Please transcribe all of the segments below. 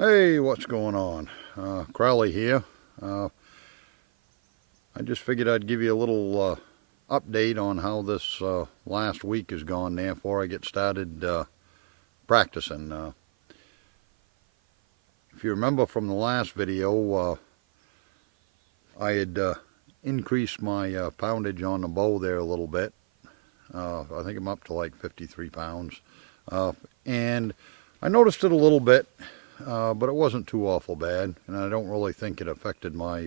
Hey, what's going on? Crowley here. Uh, I just figured I'd give you a little update on how this last week has gone there before I get started practicing. If you remember from the last video, I had increased my poundage on the bow there a little bit. I think I'm up to like 53 pounds. And I noticed it a little bit. But it wasn't too awful bad, and I don't really think it affected my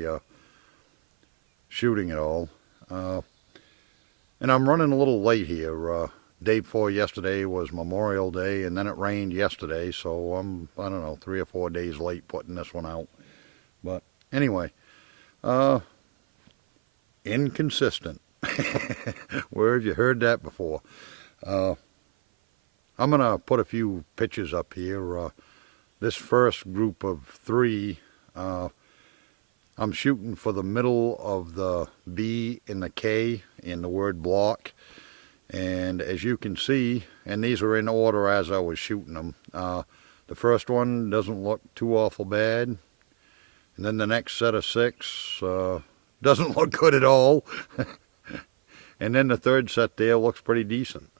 shooting at all. And I'm running a little late here. Day before yesterday was Memorial Day, and then it rained yesterday, so I don't know, 3 or 4 days late putting this one out. But anyway, inconsistent. Where have you heard that before? I'm going to put a few pictures up here. This first group of 3, I'm shooting for the middle of the B and the K in the word block. And as you can see, and these are in order as I was shooting them, the first one doesn't look too awful bad. And then the next set of 6 doesn't look good at all. And then the third set there looks pretty decent.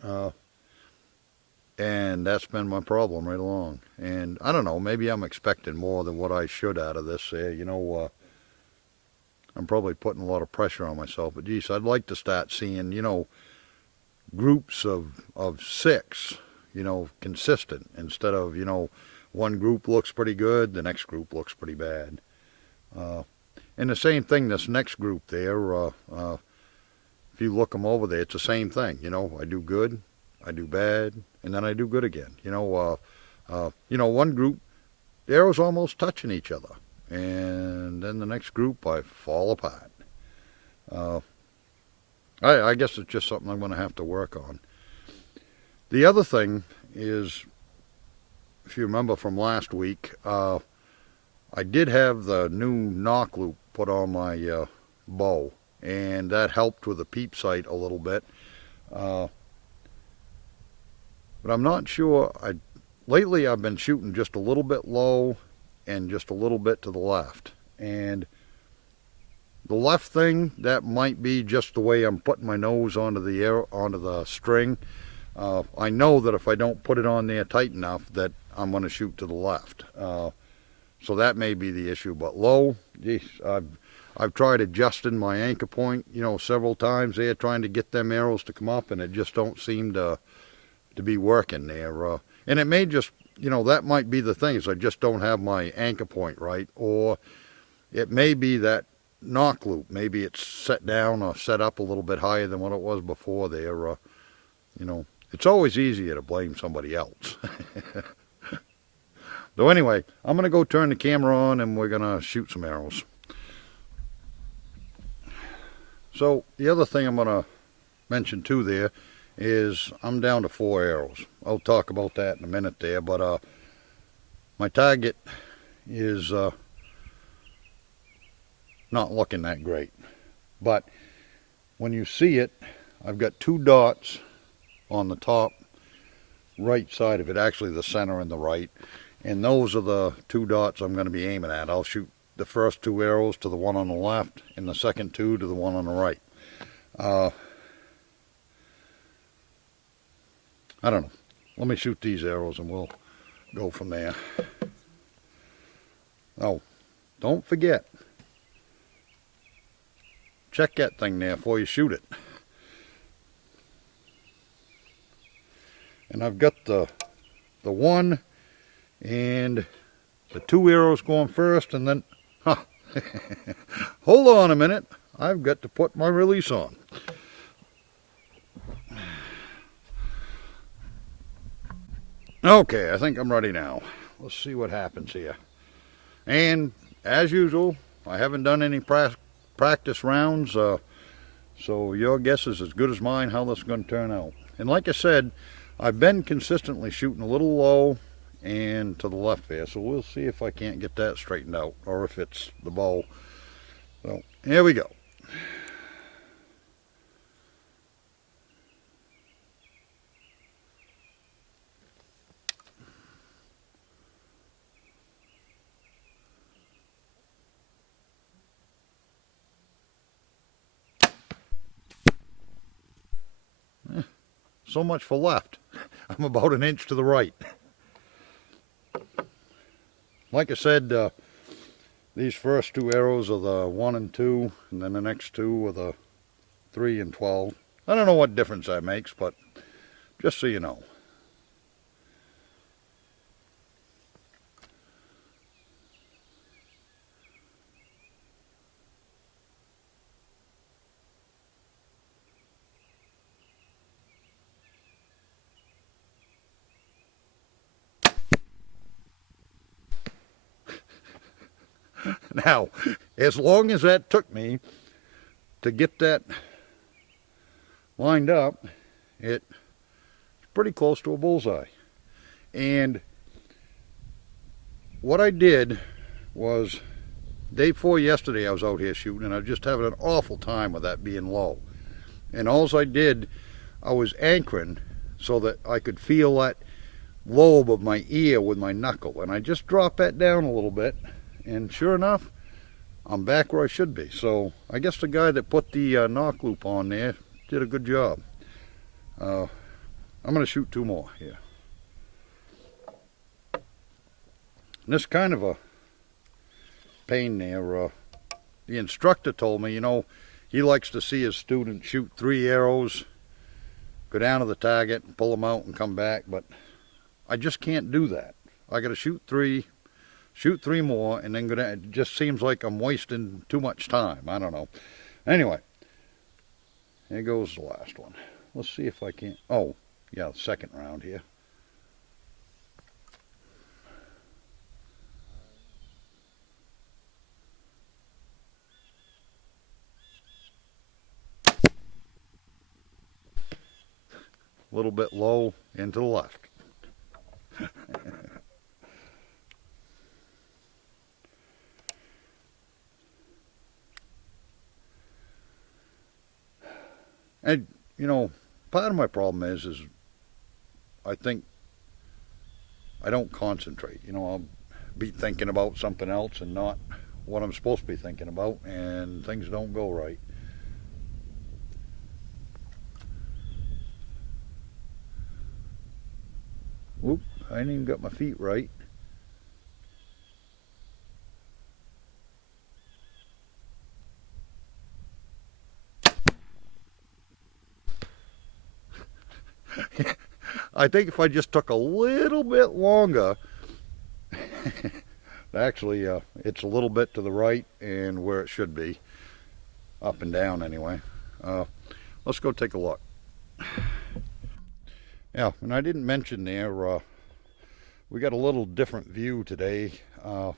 And that's been my problem right along. And I don't know, maybe I'm expecting more than what I should out of this there. I'm probably putting a lot of pressure on myself. But geez, I'd like to start seeing, groups of 6, consistent. Instead of, one group looks pretty good, the next group looks pretty bad. And the same thing, this next group there, if you look them over there, it's the same thing. I do good, I do bad, and then I do good again. One group, the arrows almost touching each other, and then the next group I fall apart. I guess it's just something I'm going to have to work on. The other thing is, if you remember from last week, I did have the new knock loop put on my bow, and that helped with the peep sight a little bit. But I'm not sure. Lately I've been shooting just a little bit low and just a little bit to the left. And the left thing, that might be just the way I'm putting my nose onto the string. I know that if I don't put it on there tight enough that I'm going to shoot to the left. So that may be the issue. But low, geez, I've tried adjusting my anchor point, several times there, trying to get them arrows to come up, and it just don't seem to be working there. And it may just, that might be the thing, is I just don't have my anchor point right. Or it may be that knock loop. Maybe it's set down or set up a little bit higher than what it was before there. It's always easier to blame somebody else. So anyway, I'm going to go turn the camera on and we're going to shoot some arrows. So the other thing I'm going to mention too there is I'm down to 4 arrows. I'll talk about that in a minute there, but my target is not looking that great. But when you see it, I've got 2 dots on the top right side of it, actually the center and the right, and those are the 2 dots I'm going to be aiming at. I'll shoot the first 2 arrows to the one on the left and the second 2 to the one on the right. I don't know. Let me shoot these arrows and we'll go from there. Oh, don't forget. Check that thing there before you shoot it. And I've got the 1 and the 2 arrows going first, and then, hold on a minute. I've got to put my release on. Okay, I think I'm ready now. Let's see what happens here. And as usual, I haven't done any practice rounds, so your guess is as good as mine how this is going to turn out. And like I said, I've been consistently shooting a little low and to the left there, so we'll see if I can't get that straightened out, or if it's the bow. So here we go. so much for left. I'm about an inch to the right. Like I said, these first two arrows are the 1 and 2, and then the next two are the 3 and 12. I don't know what difference that makes, but just so you know. Now, as long as that took me to get that lined up, it's pretty close to a bullseye. And what I did was, day before yesterday I was out here shooting, and I was just having an awful time with that being low. And all I did, I was anchoring so that I could feel that lobe of my ear with my knuckle. And I just dropped that down a little bit, and sure enough, I'm back where I should be. So I guess the guy that put the knock loop on there did a good job. I'm going to shoot 2 more here. And this is kind of a pain there. The instructor told me, you know, he likes to see his students shoot 3 arrows, go down to the target, and pull them out and come back, but I just can't do that. I got to shoot 3 more, and then go down. It just seems like I'm wasting too much time. I don't know. Anyway, here goes the last one. Let's see if I can. Oh, yeah, the second round here. A little bit low into the left. And, you know, part of my problem is I think I don't concentrate. You know, I'll be thinking about something else and not what I'm supposed to be thinking about, and things don't go right. Whoop, I ain't even got my feet right. I think if I just took a little bit longer, actually it's a little bit to the right and where it should be, up and down anyway. Let's go take a look. Yeah, and I didn't mention there, we got a little different view today. I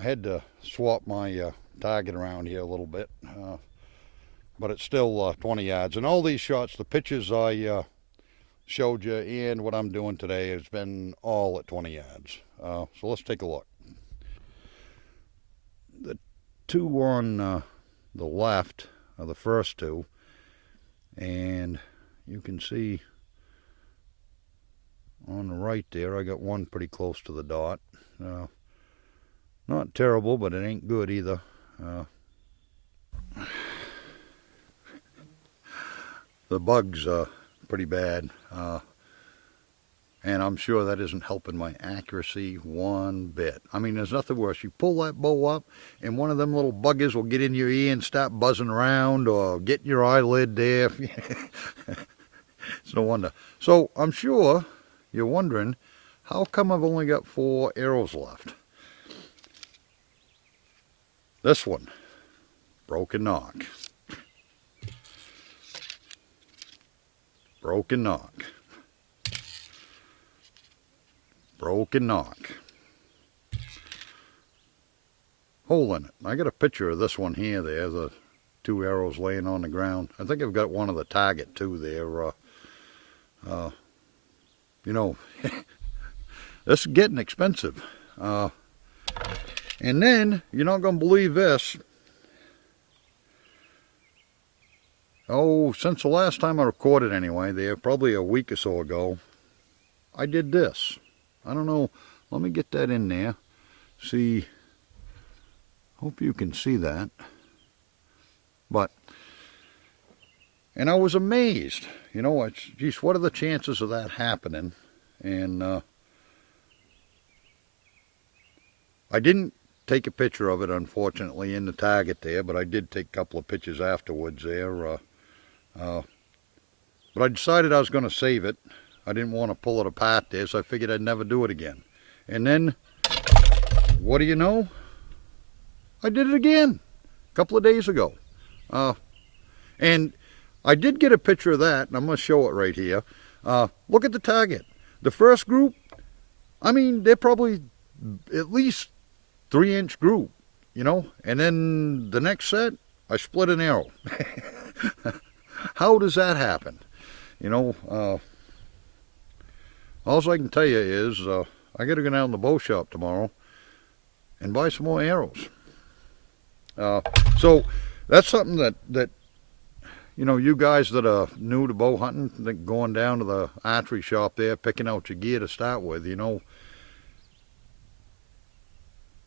had to swap my target around here a little bit, but it's still 20 yards. And all these shots, the pitches I showed you and what I'm doing today has been all at 20 yards. So let's take a look. The 2 on the left are the first 2, and you can see on the right there I got one pretty close to the dot. Not terrible, but it ain't good either. The bug's pretty bad, and I'm sure that isn't helping my accuracy one bit. I mean, there's nothing worse. You pull that bow up, and one of them little buggers will get in your ear and start buzzing around, or get in your eyelid there. It's no wonder. So I'm sure you're wondering, how come I've only got 4 arrows left? This one, broken knock. Broken knock. Broken knock. Hole in it. I got a picture of this one here. There, the 2 arrows laying on the ground. I think I've got one of the target too there. You know, this is getting expensive. And then, you're not going to believe this. Oh, since the last time I recorded anyway, there, probably a week or so ago, I did this. I don't know, let me get that in there. See, hope you can see that. But, and I was amazed. you know, it's, geez, what are the chances of that happening? And I didn't take a picture of it, unfortunately, in the target there, but I did take a couple of pictures afterwards there. But I decided I was going to save it. I didn't want to pull it apart there, so I figured I'd never do it again. And then, what do you know? I did it again a couple of days ago. And I did get a picture of that, and I'm going to show it right here. Look at the target. The first group, I mean, they're probably at least 3-inch group, you know. And then the next set, I split an arrow. How does that happen? You know, all I can tell you is I got to go down to the bow shop tomorrow and buy some more arrows. So that's something that you know, you guys that are new to bow hunting, going down to the archery shop there, picking out your gear to start with, you know,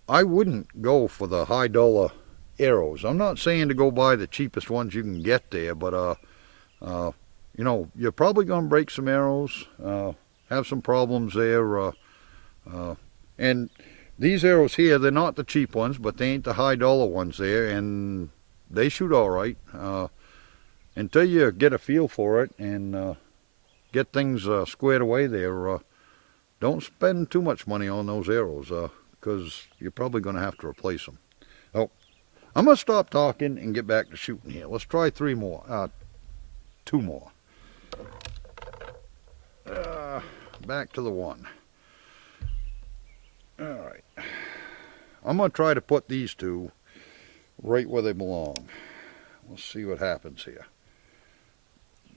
I wouldn't go for the high dollar arrows. I'm not saying to go buy the cheapest ones you can get there, but you know, you're probably going to break some arrows, have some problems there, and these arrows here, they're not the cheap ones, but they ain't the high dollar ones there, and they shoot all right. Until you get a feel for it and get things squared away there, don't spend too much money on those arrows, because you're probably going to have to replace them. Oh, I'm going to stop talking and get back to shooting here. Let's try 2 more. Back to the one. All right. I'm going to try to put these two right where they belong. Let's see what happens here.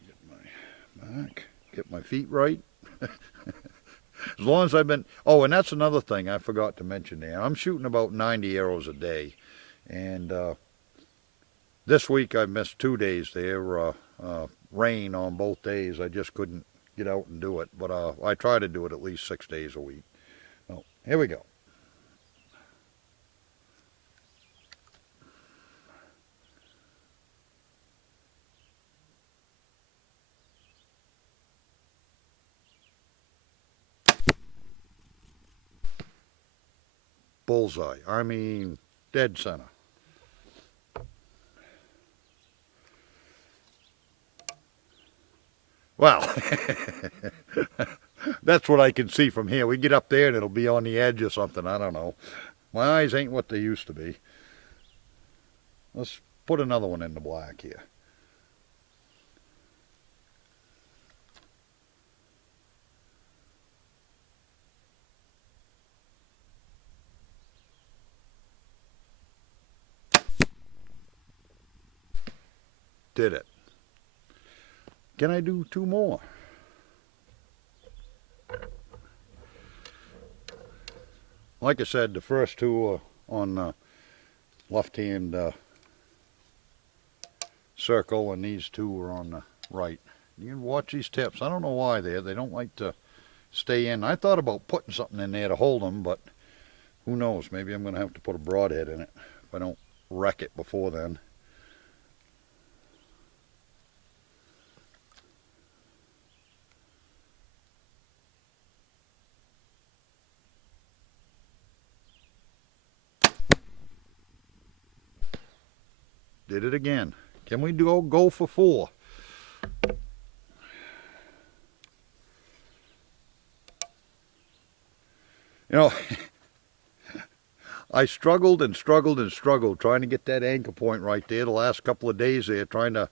Get my back, get my feet right. As long as I've been, oh, and that's another thing I forgot to mention there. I'm shooting about 90 arrows a day. And this week I missed 2 days there. Rain on both days. I just couldn't get out and do it. But I try to do it at least 6 days a week. Oh, here we go. Bullseye. I mean, dead center. Well, that's what I can see from here. We get up there and it'll be on the edge or something. I don't know. My eyes ain't what they used to be. Let's put another one in the black here. Did it. Can I do 2 more? Like I said, the first 2 are on the left-hand circle, and these 2 are on the right. You can watch these tips. I don't know why they don't like to stay in. I thought about putting something in there to hold them, but who knows? Maybe I'm going to have to put a broadhead in it if I don't wreck it before then. Did it again. Can we go for 4? You know, I struggled and struggled and struggled trying to get that anchor point right there the last couple of days there, trying to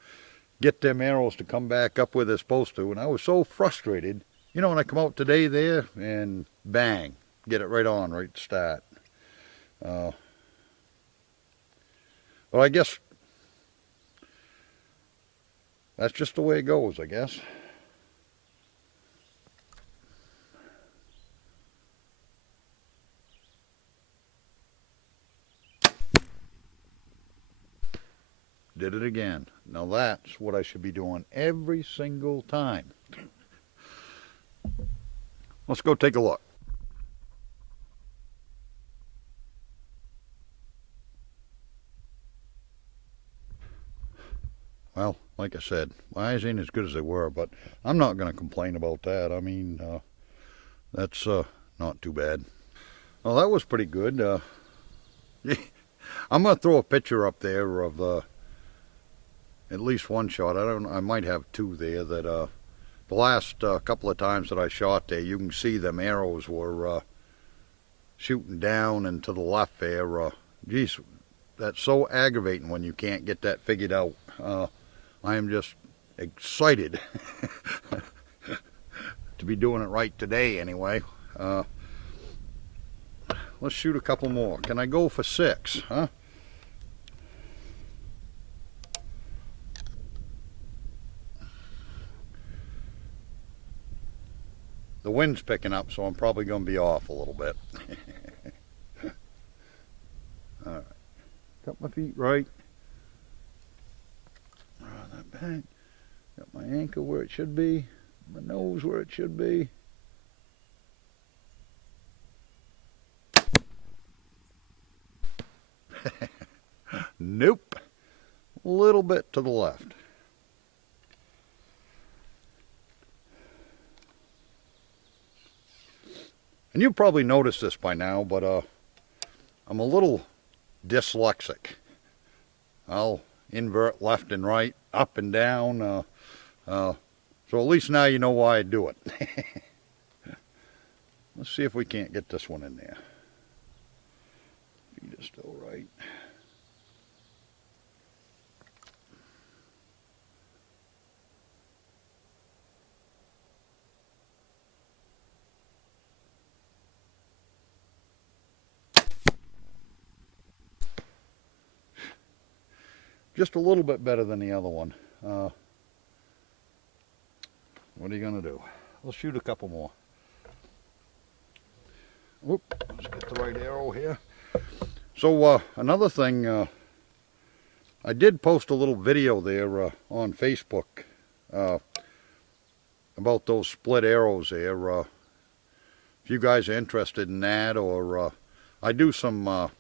get them arrows to come back up where they're supposed to, and I was so frustrated. You know, when I come out today there and bang, get it right on, right at the start. Well, I guess that's just the way it goes, I guess. Did it again. Now that's what I should be doing every single time. Let's go take a look. Well, like I said, my eyes ain't as good as they were, but I'm not going to complain about that. I mean, that's not too bad. Well, that was pretty good. I'm going to throw a picture up there of at least one shot. I might have two there that the last couple of times that I shot there, you can see them arrows were shooting down and to the left there. Geez, that's so aggravating when you can't get that figured out. I am just excited to be doing it right today anyway. Let's shoot a couple more. Can I go for 6, huh? The wind's picking up, so I'm probably going to be off a little bit. All right. Got my feet right. That back. Got my ankle where it should be. My nose where it should be. Nope. A little bit to the left. And you probably noticed this by now, but I'm a little dyslexic. I'll invert left and right, up and down. So at least now you know why I do it. Let's see if we can't get this one in there. Feet are still right. Just a little bit better than the other one. What are you going to do? Let's shoot a couple more. Whoop, let's get the right arrow here. So another thing, I did post a little video there on Facebook about those split arrows there. If you guys are interested in that, or I do some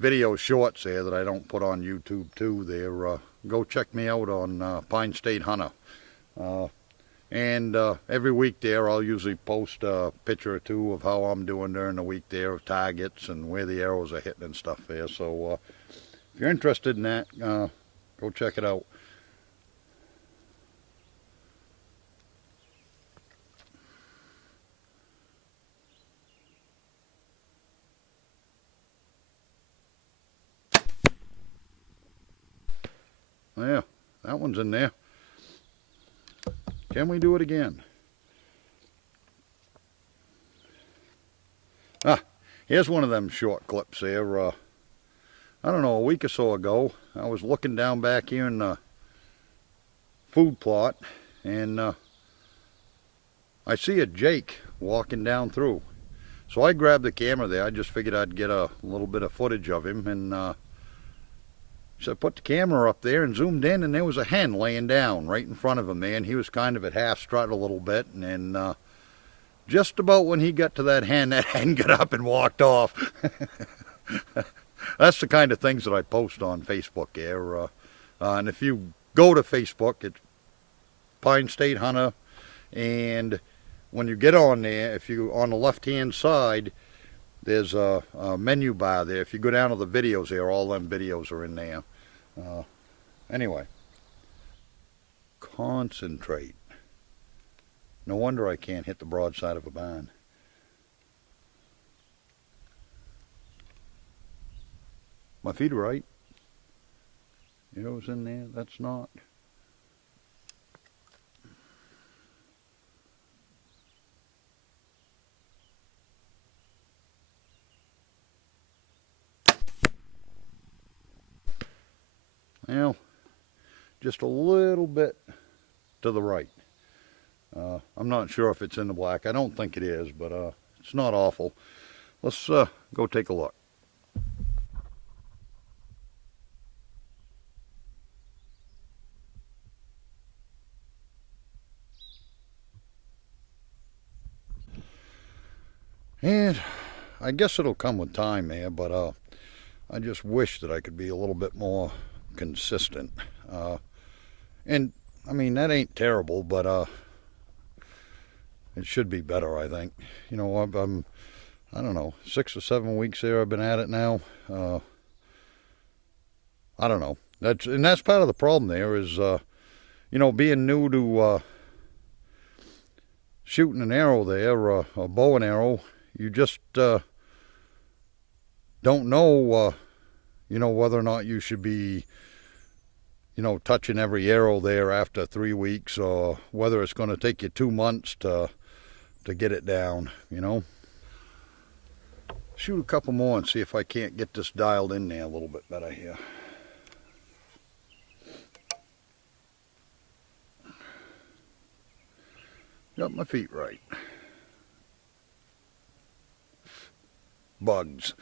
video shorts there that I don't put on YouTube too. There, go check me out on Pine State Hunter. And every week there I'll usually post a picture or two of how I'm doing during the week there, of targets and where the arrows are hitting and stuff there. So if you're interested in that, go check it out. Yeah, that one's in there. Can we do it again? Here's one of them short clips there. I don't know, a week or so ago, I was looking down back here in the food plot, and I see a Jake walking down through. So I grabbed the camera there. I just figured I'd get a little bit of footage of him, and so I put the camera up there and zoomed in, and there was a hen laying down right in front of him, man. He was kind of at half strut a little bit, and just about when he got to that hen got up and walked off. That's the kind of things that I post on Facebook there. And if you go to Facebook, it's Pine State Hunter, and when you get on there, if you on the left-hand side, there's a menu bar there. If you go down to the videos there, all them videos are in there. Anyway, concentrate. No wonder I can't hit the broadside of a barn. My feet are right. Arrows in there, that's not. Well, just a little bit to the right. I'm not sure if it's in the black. I don't think it is, but it's not awful. Let's go take a look. And I guess it'll come with time there, but I just wish that I could be a little bit more consistent. And I mean, that ain't terrible, but it should be better, I think. You know, I don't know, 6 or 7 weeks there I've been at it now. I don't know. That's part of the problem there is, you know, being new to shooting an arrow there, a bow and arrow, you just don't know, you know, whether or not you should be, you know, touching every arrow there after 3 weeks, or whether it's going to take you 2 months to get it down, you know. Shoot a couple more and see if I can't get this dialed in there a little bit better here. Got my feet right. Bugs.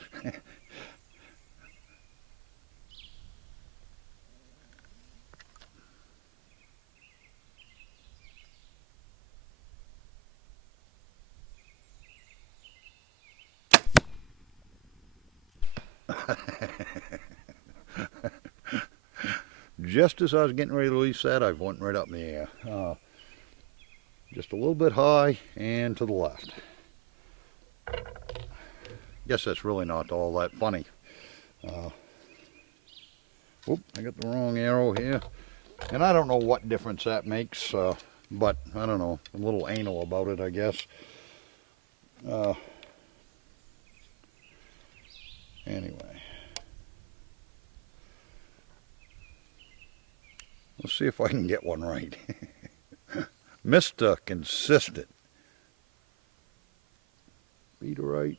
Just as I was getting ready to release that, I went right up in the air. Just a little bit high and to the left. Guess that's really not all that funny. Whoop, I got the wrong arrow here. And I don't know what difference that makes, but I don't know. I'm a little anal about it, I guess. Anyway. Let's see if I can get one right. Mr. Consistent. Feet are right.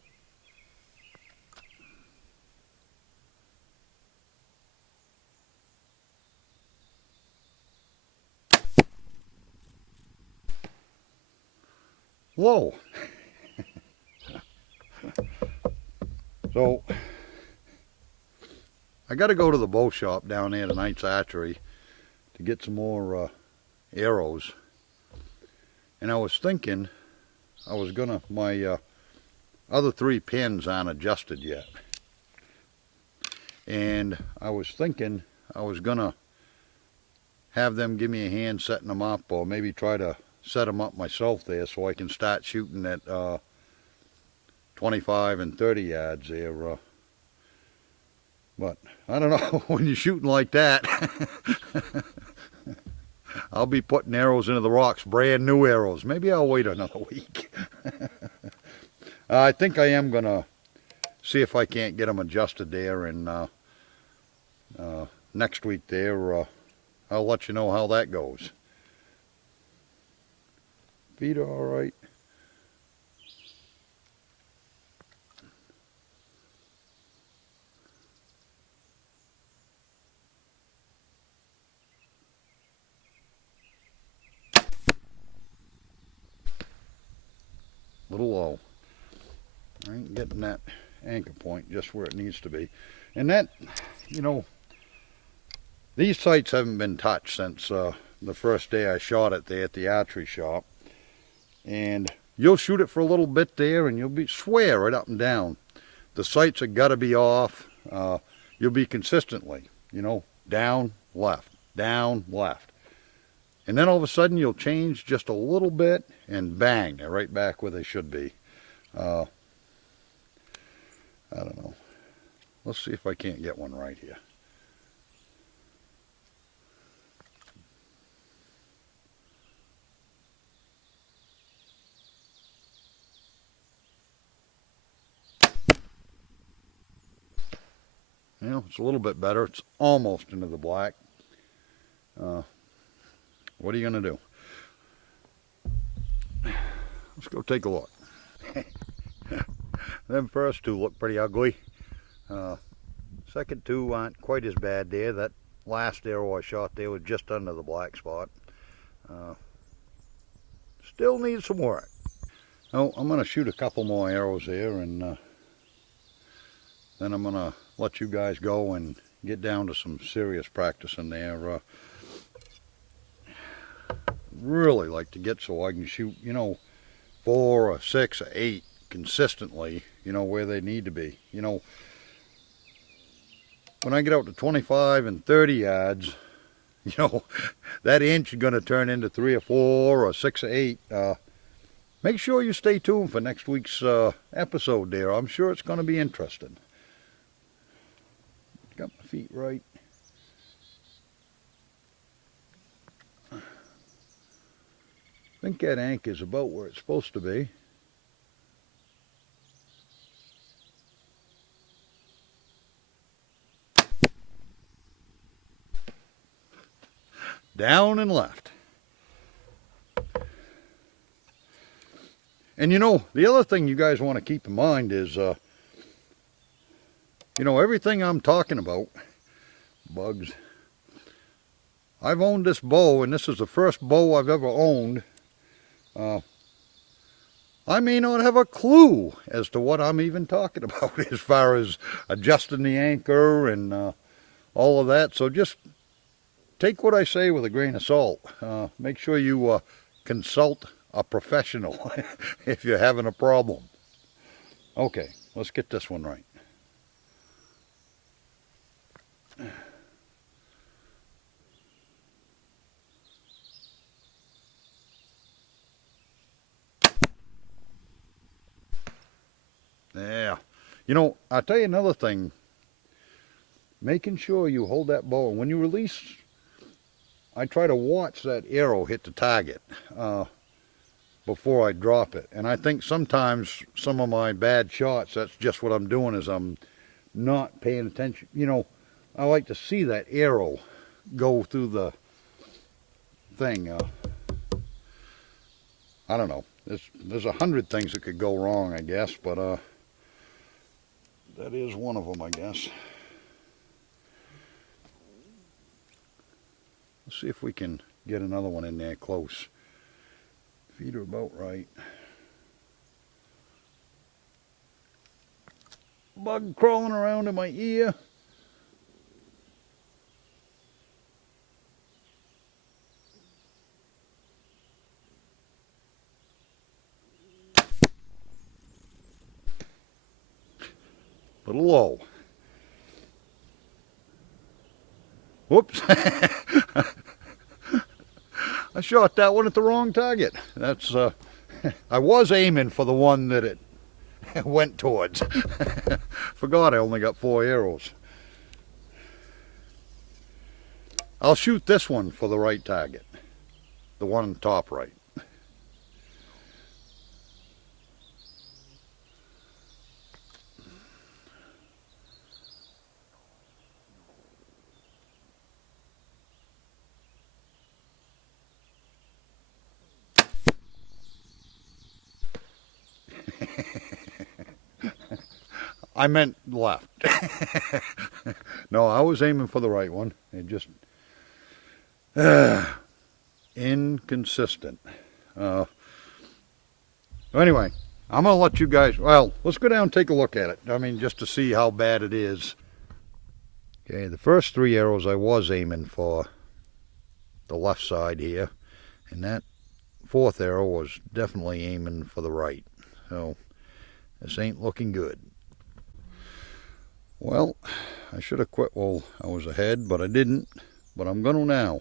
Whoa. So, I got to go to the bow shop down there to Knight's Archery to get some more arrows. And I was thinking I was gonna, my other 3 pins aren't adjusted yet. And I was thinking I was gonna have them give me a hand setting them up, or maybe try to set them up myself there so I can start shooting at 25 and 30 yards there. But I don't know, when you're shooting like that, I'll be putting arrows into the rocks, brand new arrows. Maybe I'll wait another week. I think I am going to see if I can't get them adjusted there, and next week there, I'll let you know how that goes. Feet are all right. Little low. I ain't getting that anchor point just where it needs to be. And that, you know, these sights haven't been touched since the first day I shot it there at the archery shop. And you'll shoot it for a little bit there and you'll swear right up and down. The sights have got to be off. You'll be consistently, you know, down, left, down, left. And then all of a sudden you'll change just a little bit and bang, they're right back where they should be. I don't know. Let's see if I can't get one right here. You know, it's a little bit better. It's almost into the black. What are you going to do? Let's go take a look. Them first 2 look pretty ugly. Second 2 aren't quite as bad there. That last arrow I shot there was just under the black spot. Still needs some work. Oh, I'm going to shoot a couple more arrows there, and then I'm going to let you guys go and get down to some serious practice in there. Really like to get so I can shoot, you know, 4 or 6 or 8 consistently, you know, where they need to be. You know, when I get out to 25 and 30 yards, you know, that inch is going to turn into 3 or 4 or 6 or 8. Make sure you stay tuned for next week's episode there. I'm sure it's going to be interesting. Got my feet right. I think that anchor is about where it's supposed to be. Down and left. And you know, the other thing you guys want to keep in mind is, you know, everything I'm talking about, bugs, I've owned this bow, and this is the first bow I've ever owned. I may not have a clue as to what I'm even talking about as far as adjusting the anchor and all of that. So just take what I say with a grain of salt. Make sure you consult a professional if you're having a problem. Okay, let's get this one right. Yeah. You know, I'll tell you another thing. Making sure you hold that bow, and when you release, I try to watch that arrow hit the target before I drop it. And I think sometimes some of my bad shots, that's just what I'm doing, is I'm not paying attention. You know, I like to see that arrow go through the thing. I don't know. There's 100 things that could go wrong, I guess, but that is one of them, I guess. Let's see if we can get another one in there close. Feet are about right. Bug crawling around in my ear. Little low. Whoops. I shot that one at the wrong target. That's I was aiming for the one that it went towards. Forgot I only got 4 arrows. I'll shoot this one for the right target. The one on top right. I meant left. No, I was aiming for the right one. It just inconsistent. Anyway, I'm gonna let you guys. Well, let's go down and take a look at it. I mean, just to see how bad it is. Okay, the first 3 arrows I was aiming for the left side here, and that 4th arrow was definitely aiming for the right. So this ain't looking good. Well, I should have quit while I was ahead, but I didn't. But I'm going to now.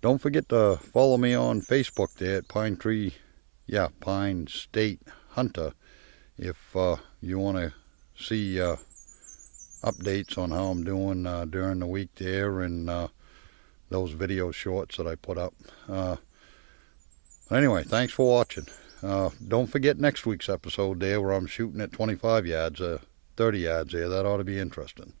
Don't forget to follow me on Facebook there at Pine State Hunter, if you want to see updates on how I'm doing during the week there, and those video shorts that I put up. Anyway, thanks for watching. Don't forget next week's episode there where I'm shooting at 25 yards, 30 yards there. That ought to be interesting.